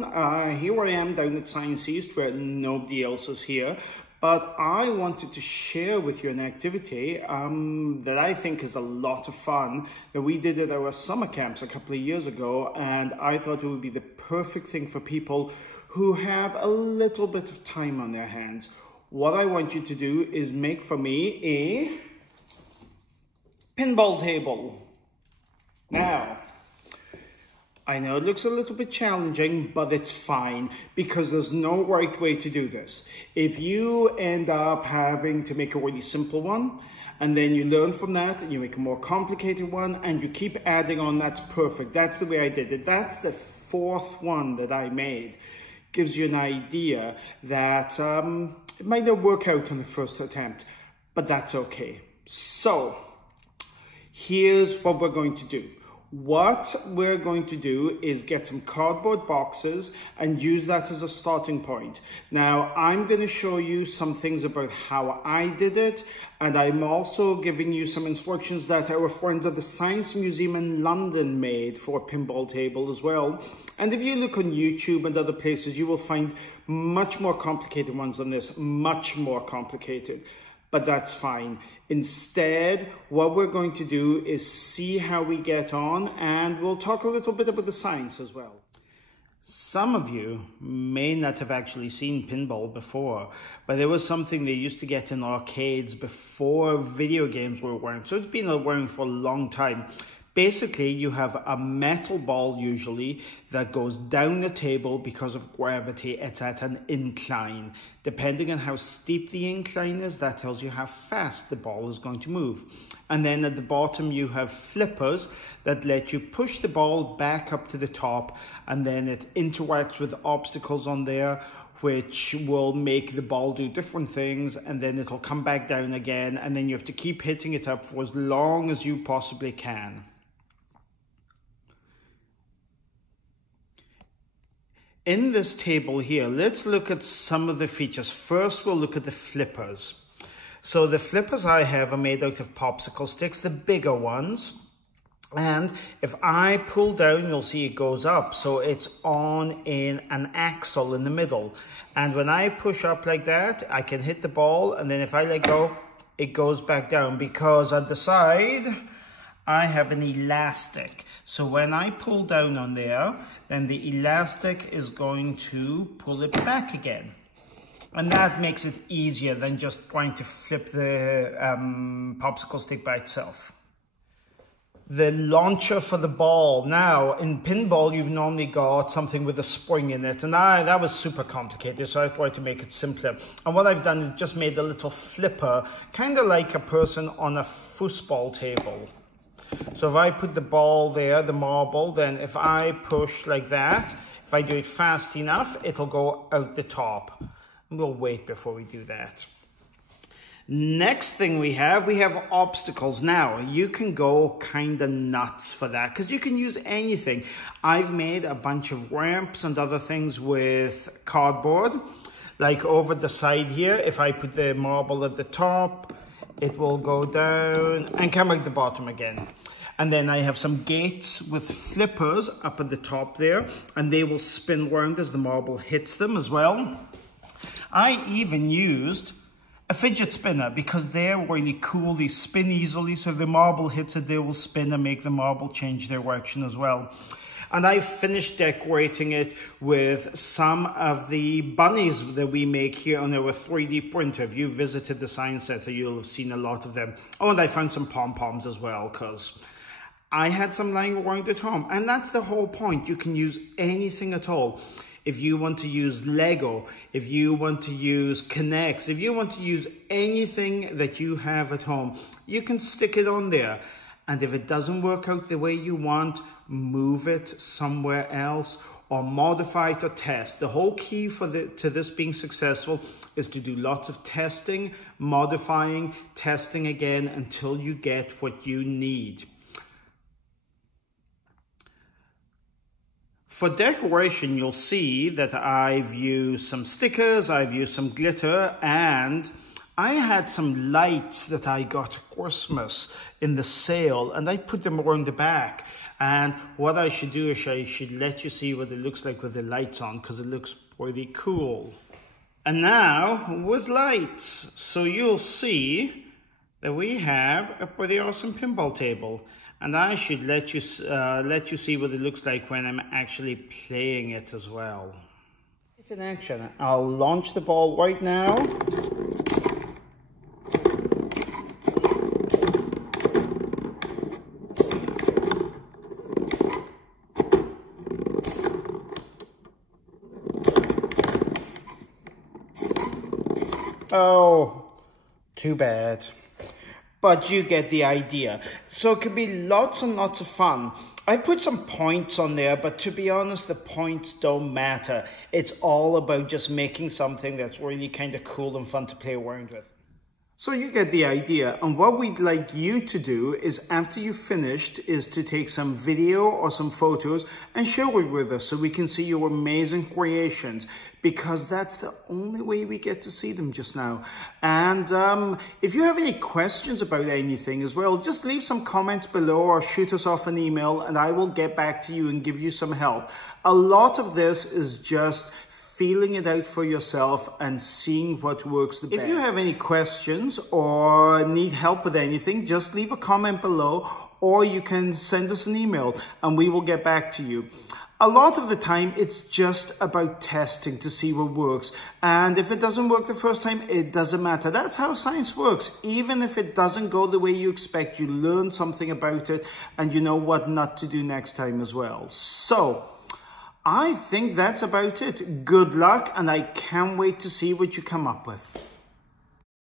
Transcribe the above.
Here I am down at Science East where nobody else is here, but I wanted to share with you an activity that I think is a lot of fun that we did at our summer camps a couple of years ago, and I thought it would be the perfect thing for people who have a little bit of time on their hands. What I want you to do is make for me a pinball table. Now, I know it looks a little bit challenging, but it's fine because there's no right way to do this. If you end up having to make a really simple one, and then you learn from that and you make a more complicated one and you keep adding on, that's perfect. That's the way I did it. That's the fourth one that I made. Gives you an idea that it might not work out on the first attempt, but that's okay. So here's what we're going to do. What we're going to do is get some cardboard boxes and use that as a starting point. Now, I'm going to show you some things about how I did it, and I'm also giving you some instructions that our friends at the Science Museum in London made for a pinball table as well. And if you look on YouTube and other places, you will find much more complicated ones than this, much more complicated. But that's fine. Instead, what we're going to do is see how we get on, and we'll talk a little bit about the science as well. Some of you may not have actually seen pinball before, but there was something they used to get in arcades before video games were around. So it's been around for a long time. Basically, you have a metal ball usually that goes down the table because of gravity. It's at an incline. Depending on how steep the incline is, that tells you how fast the ball is going to move. And then at the bottom, you have flippers that let you push the ball back up to the top, and then it interacts with obstacles on there, which will make the ball do different things, and then it'll come back down again, and then you have to keep hitting it up for as long as you possibly can. In this table here, let's look at some of the features. First, we'll look at the flippers. So the flippers I have are made out of popsicle sticks, the bigger ones. And if I pull down, you'll see it goes up. So it's on in an axle in the middle. And when I push up like that, I can hit the ball. And then if I let go, it goes back down, because at the side, I have an elastic. So when I pull down on there, then the elastic is going to pull it back again. And that makes it easier than just trying to flip the popsicle stick by itself. The launcher for the ball. Now, in pinball, you've normally got something with a spring in it. And that was super complicated, so I tried to make it simpler. And what I've done is just made a little flipper, kind of like a person on a foosball table. So if I put the ball there, the marble, then if I push like that, if I do it fast enough, it'll go out the top. We'll wait before we do that. Next thing we have obstacles. Now, you can go kind of nuts for that because you can use anything. I've made a bunch of ramps and other things with cardboard. Like over the side here, if I put the marble at the top, it will go down and come out the bottom again. And then I have some gates with flippers up at the top there, and they will spin round as the marble hits them as well. I even used a fidget spinner because they're really cool. They spin easily, so if the marble hits it, they will spin and make the marble change direction as well. And I finished decorating it with some of the bunnies that we make here on our 3D printer. If you've visited the Science Center, you'll have seen a lot of them. Oh, and I found some pom-poms as well, because I had some lying around at home. And that's the whole point. You can use anything at all. If you want to use Lego, if you want to use K'NEX, if you want to use anything that you have at home, you can stick it on there. And if it doesn't work out the way you want, move it somewhere else or modify it or test. The whole key to this being successful is to do lots of testing, modifying, testing again until you get what you need. For decoration, you'll see that I've used some stickers, I've used some glitter, and I had some lights that I got at Christmas in the sale, and I put them around the back. And what I should do is I should let you see what it looks like with the lights on, because it looks pretty cool. And now with lights, so you'll see that we have a pretty awesome pinball table. And I should let you see what it looks like when I'm actually playing it as well. It's in action. I'll launch the ball right now. Oh, too bad. But you get the idea. So it can be lots and lots of fun. I put some points on there, but to be honest, the points don't matter. It's all about just making something that's really kind of cool and fun to play around with. So you get the idea, and what we'd like you to do is, after you've finished, is to take some video or some photos and share it with us so we can see your amazing creations, because that's the only way we get to see them just now. And if you have any questions about anything as well, just leave some comments below or shoot us off an email and I will get back to you and give you some help. A lot of this is just feeling it out for yourself and seeing what works the best. If you have any questions or need help with anything, just leave a comment below, or you can send us an email and we will get back to you. A lot of the time, it's just about testing to see what works. And if it doesn't work the first time, it doesn't matter. That's how science works. Even if it doesn't go the way you expect, you learn something about it and you know what not to do next time as well. So I think that's about it. Good luck, and I can't wait to see what you come up with.